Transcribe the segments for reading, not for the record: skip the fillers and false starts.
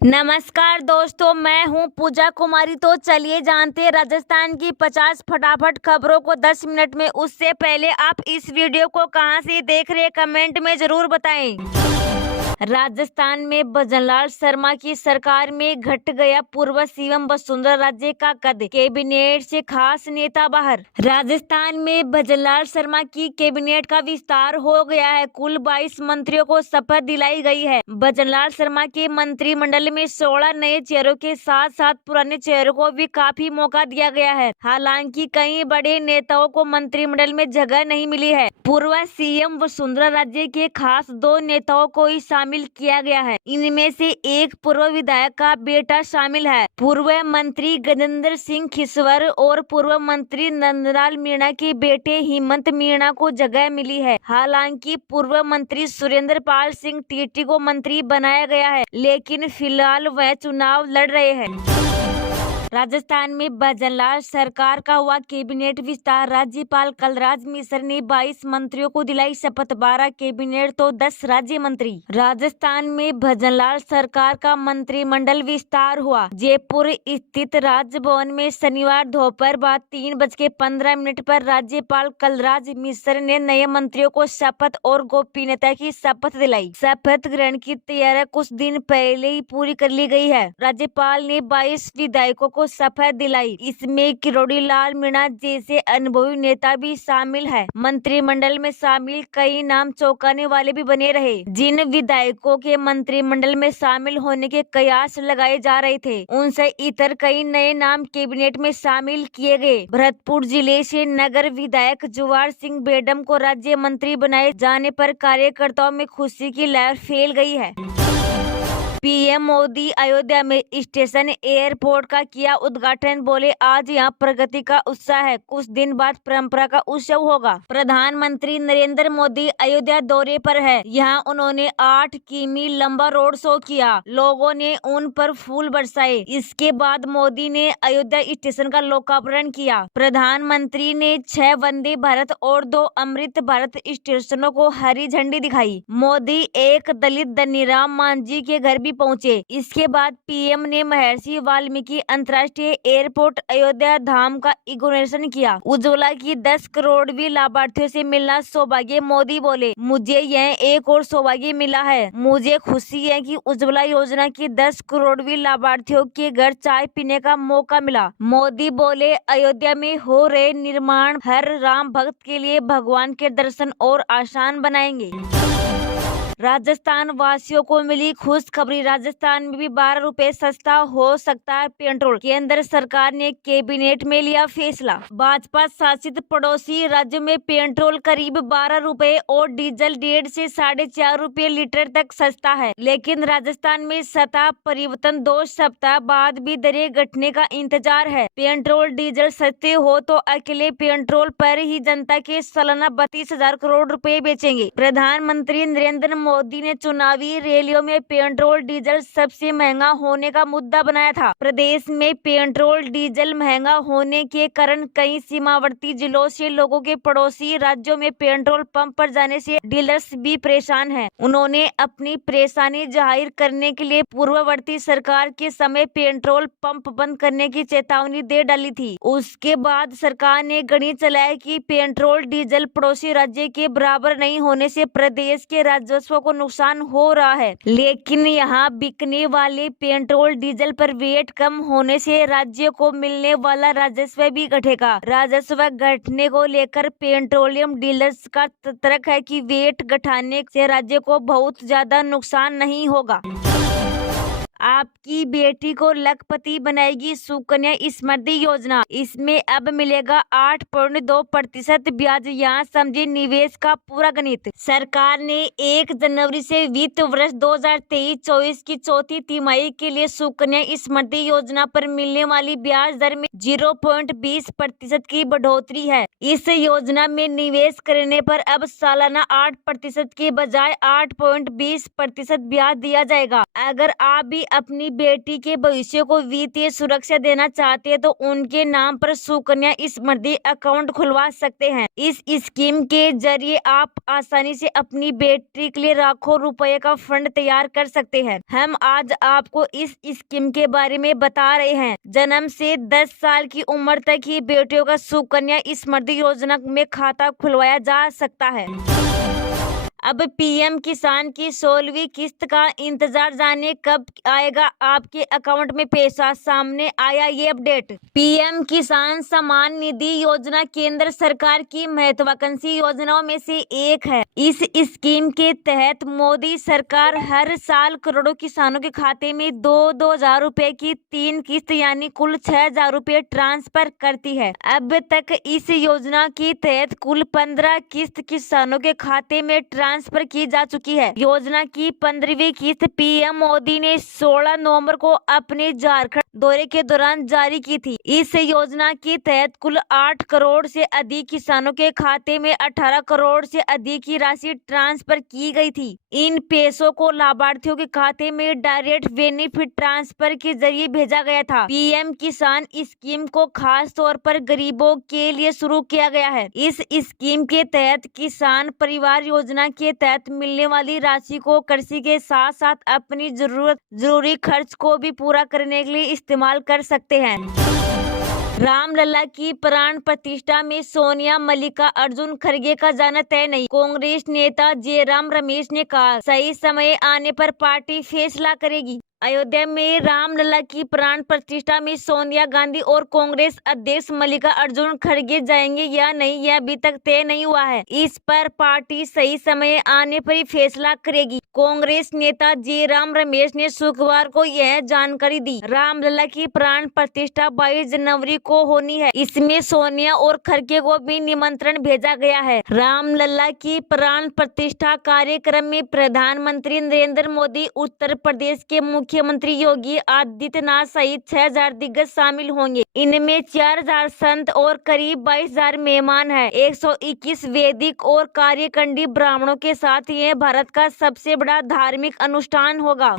नमस्कार दोस्तों, मैं हूं पूजा कुमारी। तो चलिए जानते हैं राजस्थान की 50 फटाफट खबरों को 10 मिनट में। उससे पहले आप इस वीडियो को कहां से देख रहे हैं कमेंट में जरूर बताएं। राजस्थान में भजनलाल शर्मा की सरकार में घट गया पूर्व सीएम वसुंधरा राजे का कद, कैबिनेट से खास नेता बाहर। राजस्थान में भजनलाल शर्मा की कैबिनेट का विस्तार हो गया है। कुल 22 मंत्रियों को शपथ दिलाई गई है। भजनलाल शर्मा के मंत्रिमंडल में 16 नए चेहरों के साथ साथ पुराने चेहरों को भी काफी मौका दिया गया है। हालांकि कई बड़े नेताओं को मंत्रिमंडल में जगह नहीं मिली है। पूर्व सीएम वसुंधरा राजे के खास 2 नेताओं को ही शामिल किया गया है। इनमें से एक पूर्व विधायक का बेटा शामिल है। पूर्व मंत्री गजेंद्र सिंह खिसवर और पूर्व मंत्री नंदलाल मीणा के बेटे हेमंत मीणा को जगह मिली है। हालांकि पूर्व मंत्री सुरेंद्र पाल सिंह टीटी को मंत्री बनाया गया है, लेकिन फिलहाल वह चुनाव लड़ रहे हैं। राजस्थान में भजनलाल सरकार का हुआ कैबिनेट विस्तार। राज्यपाल कलराज मिश्र ने 22 मंत्रियों को दिलाई शपथ। 12 कैबिनेट तो 10 राज्य मंत्री। राजस्थान में भजनलाल सरकार का मंत्रिमंडल विस्तार हुआ। जयपुर स्थित राजभवन में शनिवार दोपहर बाद 3:15 पर राज्यपाल कलराज मिश्र ने नए मंत्रियों को शपथ और गोपनीयता की शपथ दिलाई। शपथ ग्रहण की तैयारी कुछ दिन पहले ही पूरी कर ली गई है। राज्यपाल ने 22 विधायकों को शपथ दिलाई। इसमें किरोड़ी लाल मीणा जैसे अनुभवी नेता भी शामिल है। मंत्रिमंडल में शामिल कई नाम चौंकाने वाले भी बने रहे। जिन विधायकों के मंत्रिमंडल में शामिल होने के कयास लगाए जा रहे थे, उनसे इतर कई नए नाम कैबिनेट में शामिल किए गए। भरतपुर जिले से नगर विधायक जुवार सिंह बेडम को राज्य मंत्री बनाए जाने पर कार्यकर्ताओं में खुशी की लहर फैल गई है। पीएम मोदी अयोध्या में स्टेशन एयरपोर्ट का किया उद्घाटन। बोले, आज यहाँ प्रगति का उत्साह है। कुछ दिन बाद परंपरा का उत्सव होगा। प्रधानमंत्री नरेंद्र मोदी अयोध्या दौरे पर है। यहाँ उन्होंने 8 किमी लंबा रोड शो किया। लोगों ने उन पर फूल बरसाए। इसके बाद मोदी ने अयोध्या स्टेशन का लोकार्पण किया। प्रधानमंत्री ने 6 वंदे भारत और 2 अमृत भारत स्टेशनों को हरी झंडी दिखाई। मोदी एक दलित धनीराम मांझी के घर पहुंचे। इसके बाद पीएम ने महर्षि वाल्मीकि अंतर्राष्ट्रीय एयरपोर्ट अयोध्या धाम का इनॉग्रेशन किया। उज्ज्वला की 10 करोड़वीं लाभार्थियों से मिलना सौभाग्य। मोदी बोले, मुझे यह एक और सौभाग्य मिला है। मुझे खुशी है कि उज्ज्वला योजना की 10 करोड़वीं लाभार्थियों के घर चाय पीने का मौका मिला। मोदी बोले, अयोध्या में हो रहे निर्माण हर राम भक्त के लिए भगवान के दर्शन और आसान बनाएंगे। राजस्थान वासियों को मिली खुशखबरी। राजस्थान में भी 12 रुपए सस्ता हो सकता है पेट्रोल। केंद्र सरकार ने कैबिनेट में लिया फैसला। भाजपा शासित पड़ोसी राज्यों में पेट्रोल करीब 12 रुपए और डीजल 1.5 से 4.5 रुपए लीटर तक सस्ता है, लेकिन राजस्थान में सत्ता परिवर्तन 2 सप्ताह बाद भी दरें घटने का इंतजार है। पेट्रोल डीजल सस्ते हो तो अकेले पेट्रोल पर ही जनता के सालाना 32,000 करोड़ रुपए बेचेंगे। प्रधानमंत्री नरेंद्र मोदी ने चुनावी रैलियों में पेट्रोल डीजल सबसे महंगा होने का मुद्दा बनाया था। प्रदेश में पेट्रोल डीजल महंगा होने के कारण कई सीमावर्ती जिलों से लोगों के पड़ोसी राज्यों में पेट्रोल पंप पर जाने से डीलर्स भी परेशान हैं। उन्होंने अपनी परेशानी जाहिर करने के लिए पूर्ववर्ती सरकार के समय पेट्रोल पंप बंद करने की चेतावनी दे डाली थी। उसके बाद सरकार ने गणित चलाया कि पेट्रोल डीजल पड़ोसी राज्य के बराबर नहीं होने से प्रदेश के राजस्व को नुकसान हो रहा है, लेकिन यहाँ बिकने वाले पेट्रोल डीजल पर वेट कम होने से राज्य को मिलने वाला राजस्व भी घटेगा। राजस्व घटने को लेकर पेट्रोलियम डीलर्स का तर्क है कि वेट घटाने से राज्य को बहुत ज्यादा नुकसान नहीं होगा। आपकी बेटी को लखपति बनाएगी सुकन्या समृद्धि योजना। इसमें अब मिलेगा 8.2% ब्याज। यहाँ समझे निवेश का पूरा गणित। सरकार ने 1 जनवरी से वित्त वर्ष 2023-24 की चौथी तिमाही के लिए सुकन्या समृद्धि योजना पर मिलने वाली ब्याज दर में 0.20% की बढ़ोतरी है। इस योजना में निवेश करने पर अब सालाना 8% के बजाय 8.20% ब्याज दिया जाएगा। अगर आप भी अपनी बेटी के भविष्य को वित्तीय सुरक्षा देना चाहते हैं तो उनके नाम पर सुकन्या समृद्धि अकाउंट खुलवा सकते हैं। इस स्कीम के जरिए आप आसानी से अपनी बेटी के लिए लाखों रुपए का फंड तैयार कर सकते हैं। हम आज आपको इस स्कीम के बारे में बता रहे हैं। जन्म से 10 साल की उम्र तक ही बेटियों का सुकन्या समृद्धि योजना में खाता खुलवाया जा सकता है। अब पीएम किसान की 16वीं किस्त का इंतजार, जाने कब आएगा आपके अकाउंट में पैसा। सामने आया ये अपडेट। पीएम किसान सम्मान निधि योजना केंद्र सरकार की महत्वाकांक्षी योजनाओं में से एक है। इस स्कीम के तहत मोदी सरकार हर साल करोड़ों किसानों के खाते में 2-2 हजार रुपए की 3 किस्त यानी कुल 6 हजार रुपए ट्रांसफर करती है। अब तक इस योजना के तहत कुल 15 किस्त किसानों के खाते में ट्रांसफर की जा चुकी है। योजना की 15वीं किस्त पीएम मोदी ने 16 नवंबर को अपने झारखंड दौरे के दौरान जारी की थी। इस योजना के तहत कुल 8 करोड़ से अधिक किसानों के खाते में 18 करोड़ से अधिक की राशि ट्रांसफर की गई थी। इन पैसों को लाभार्थियों के खाते में डायरेक्ट बेनिफिट ट्रांसफर के जरिए भेजा गया था। पीएम किसान स्कीम को खास तौर पर गरीबों के लिए शुरू किया गया है। इस स्कीम के तहत किसान परिवार योजना के तहत मिलने वाली राशि को कृषि के साथ साथ अपनी जरूरी खर्च को भी पूरा करने के लिए इस्तेमाल कर सकते हैं। रामलला की प्राण प्रतिष्ठा में सोनिया, मल्लिकार्जुन खड़गे का जाना तय नहीं। कांग्रेस नेता जयराम रमेश ने कहा, सही समय आने पर पार्टी फैसला करेगी। अयोध्या में रामलला की प्राण प्रतिष्ठा में सोनिया गांधी और कांग्रेस अध्यक्ष मल्लिकार्जुन खड़गे जाएंगे या नहीं, यह अभी तक तय नहीं हुआ है। इस पर पार्टी सही समय आने पर ही फैसला करेगी। कांग्रेस नेता जयराम रमेश ने शुक्रवार को यह जानकारी दी। रामलला की प्राण प्रतिष्ठा 22 जनवरी को होनी है। इसमें सोनिया और खड़गे को भी निमंत्रण भेजा गया है। रामलला की प्राण प्रतिष्ठा कार्यक्रम में प्रधानमंत्री नरेंद्र मोदी, उत्तर प्रदेश के मुख्यमंत्री योगी आदित्यनाथ सहित 6 हजार दिग्गज शामिल होंगे। इनमें 4 हजार संत और करीब 22 हजार मेहमान हैं। 121 वैदिक और कार्यकंडी ब्राह्मणों के साथ यह भारत का सबसे बड़ा धार्मिक अनुष्ठान होगा।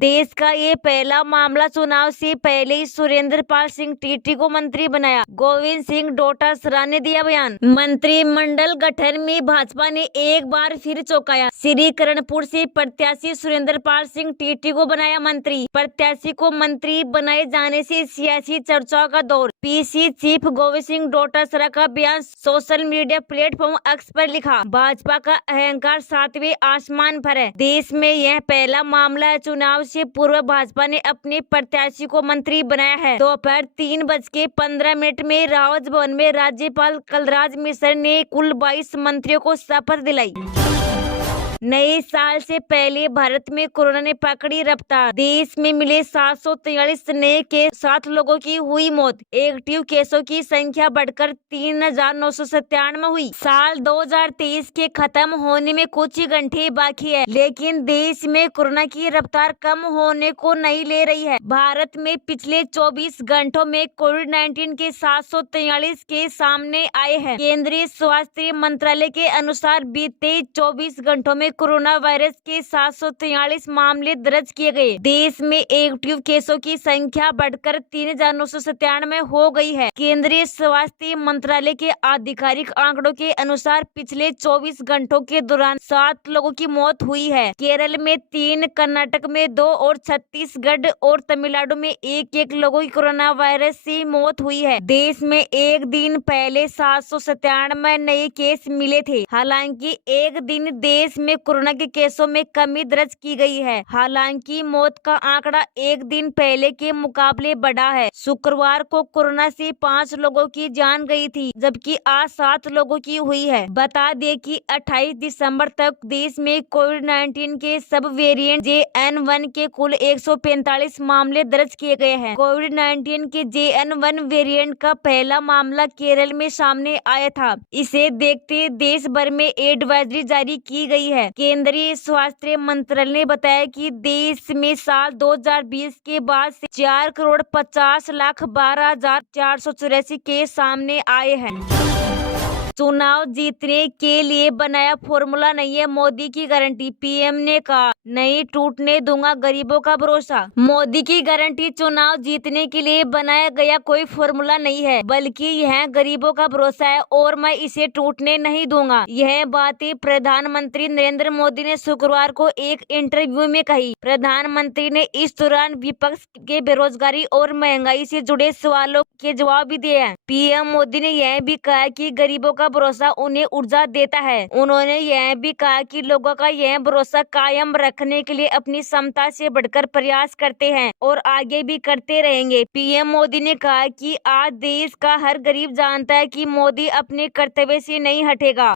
देश का ये पहला मामला, चुनाव से पहले ही सुरेंद्र पाल सिंह टीटी को मंत्री बनाया। गोविंद सिंह डोटासरा ने दिया बयान। मंत्रिमंडल गठन में भाजपा ने एक बार फिर चौंकाया। श्री करणपुर से प्रत्याशी सुरेंद्र पाल सिंह टीटी को बनाया मंत्री। प्रत्याशी को मंत्री बनाए जाने से सियासी चर्चाओं का दौर। पीसी चीफ गोविंद सिंह डोटासरा का बयान सोशल मीडिया प्लेटफॉर्म एक्स पर लिखा, भाजपा का अहंकार 7वें आसमान पर है। देश में यह पहला मामला है। चुनाव से पूर्व भाजपा ने अपने प्रत्याशी को मंत्री बनाया है। दोपहर 3:15 में राजभवन में राज्यपाल कलराज मिश्र ने कुल 22 मंत्रियों को शपथ दिलाई। नए साल से पहले भारत में कोरोना ने पकड़ी रफ्तार। देश में मिले 743 नए केस, 7 लोगों की हुई मौत। एक्टिव केसों की संख्या बढ़कर 3997 हुई। साल 2023 के खत्म होने में कुछ ही घंटे बाकी है, लेकिन देश में कोरोना की रफ्तार कम होने को नहीं ले रही है। भारत में पिछले 24 घंटों में कोविड-19 के 743 केस सामने आए हैं। केंद्रीय स्वास्थ्य मंत्रालय के अनुसार बीते 24 घंटों में कोरोना वायरस के 743 मामले दर्ज किए गए। देश में एक्टिव केसों की संख्या बढ़कर 3997 हो गई है। केंद्रीय स्वास्थ्य मंत्रालय के आधिकारिक आंकड़ों के अनुसार पिछले 24 घंटों के दौरान 7 लोगों की मौत हुई है। केरल में 3, कर्नाटक में 2 और छत्तीसगढ़ और तमिलनाडु में 1-1 लोगों की कोरोना वायरस से मौत हुई है। देश में एक दिन पहले 797 नए केस मिले थे। हालांकि एक दिन देश में कोरोना के केसों में कमी दर्ज की गई है। हालांकि मौत का आंकड़ा एक दिन पहले के मुकाबले बढ़ा है। शुक्रवार को कोरोना से 5 लोगों की जान गई थी, जबकि आज 7 लोगों की हुई है। बता दें कि 28 दिसंबर तक देश में कोविड-19 के सब वेरिएंट JN1 के कुल 145 मामले दर्ज किए गए हैं। कोविड-19 के JN1 वेरिएंट का पहला मामला केरल में सामने आया था। इसे देखते देश भर में एडवाइजरी जारी की गई है। केंद्रीय स्वास्थ्य मंत्रालय ने बताया कि देश में साल 2020 के बाद से 4,50,12,484 केस सामने आए हैं। चुनाव जीतने के लिए बनाया फॉर्मूला नहीं है मोदी की गारंटी, पीएम ने कहा। नहीं टूटने दूंगा गरीबों का भरोसा। मोदी की गारंटी चुनाव जीतने के लिए बनाया गया कोई फॉर्मूला नहीं है, बल्कि यह गरीबों का भरोसा है और मैं इसे टूटने नहीं दूंगा। यह बातें प्रधानमंत्री नरेंद्र मोदी ने शुक्रवार को एक इंटरव्यू में कही। प्रधानमंत्री ने इस दौरान विपक्ष के बेरोजगारी और महंगाई से जुड़े सवालों के जवाब भी दिए हैं। पीएम मोदी ने यह भी कहा कि गरीबों का भरोसा उन्हें ऊर्जा देता है। उन्होंने यह भी कहा कि लोगों का यह भरोसा कायम रखने के लिए अपनी क्षमता से बढ़कर प्रयास करते हैं और आगे भी करते रहेंगे। पीएम मोदी ने कहा कि आज देश का हर गरीब जानता है कि मोदी अपने कर्तव्य से नहीं हटेगा।